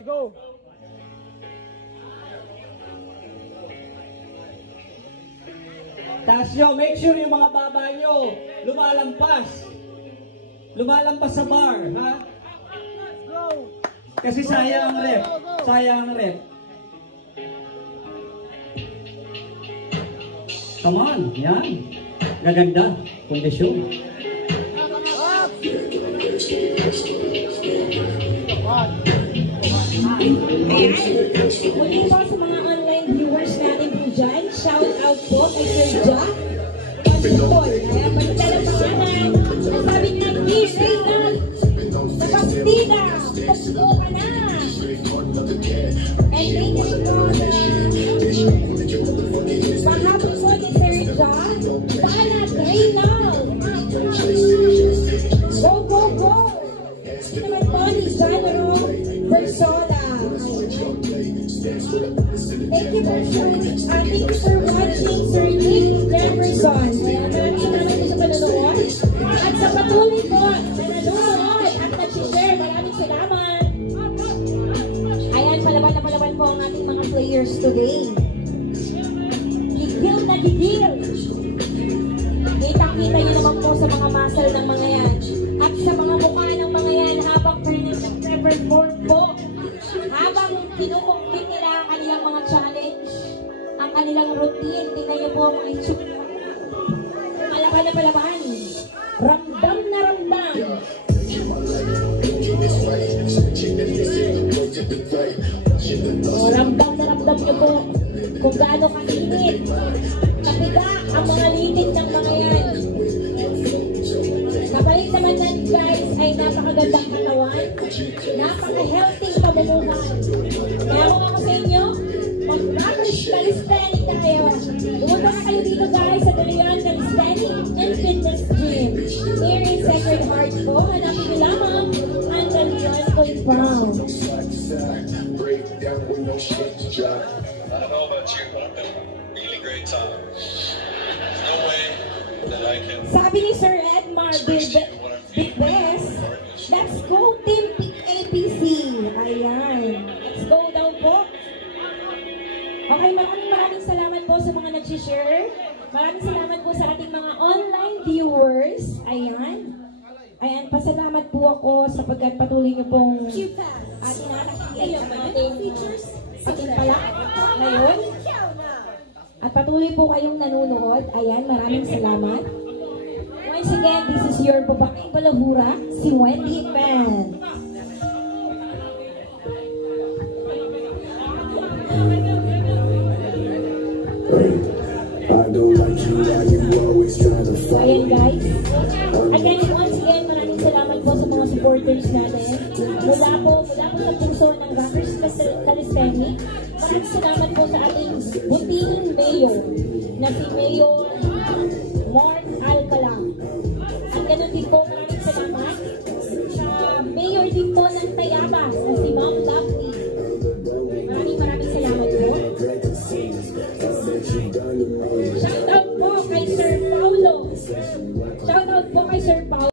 Let's go! Taas nyo, make sure yung mga baba nyo lumalampas. Lumalampas sa bar, ha? Kasi sayang ang rep. Sayang ang rep. Come on, yan. Gaganda, kondisyon. Muli po sa mga online viewers natin po dyan, shout out po kay Sir Jack Pantol. Kaya pagkala pangalan, nasabi niya, Kish Reynald, sa Bastida, pagpo ka na. And thank you po sa pahapon po ni Sir Jack, Banat Reynald. Go, go, go! Ito naman po ni Janero Bersola. Thank you for watching, Sir Nick Jefferson. Kaya maraming sa panonood. At sa patuloy po na nanonood at nag-share, maraming salamat. Ayan, palaban po ang ating mga players today. Gigil na gigil. Kita-kita nyo naman po sa mga muscle ng mga yan. At sa mga mukha ng mga yan habang perform po. Habang kinukumpit nila ang kanilang mga challenge, ang kanilang routine, tingnan niyo po mga itsura. Palaban na palaban. Ramdam na ramdam. Ramdam na ramdam niyo po kung gaano kainit, kapiga ang mga linig ng mga yan. Kapalit naman yan guys ay napakagandang katawan, napaka-healthy pamumuhay. Kaya kung ako sa inyo, mag-calisthenic tayo. Pumunta na kayo dito guys sa Durian Calisthenic and Fitness Gym. Here in Sacred Heart po, hanapin nyo lamang ang Durian Compound. I don't know about you, but I'm having a really great time. There's no way that I can... Sabi ni Sir Edmar Big Best, let's go Team APC. Ayan. Let's go down po. Okay, maraming salamat po sa mga nag-share. Maraming salamat po sa ating mga online viewers. Ayan. Ayan, pasalamat po ako sapagkat patuloy niyo pong tinatakilan ang ating palakad ngayon. At patuloy po kayong nanonood. Ayan, maraming salamat. Once again, this is your babaeng balahura, si Wendy Pan. Ayan guys. Again, once again, maraming salamat po sa mga supporters natin. Mula po sa puso ng Rockers Calisthenic. Maraming salamat po sa ating butihing mayor na si Mayor Mark Al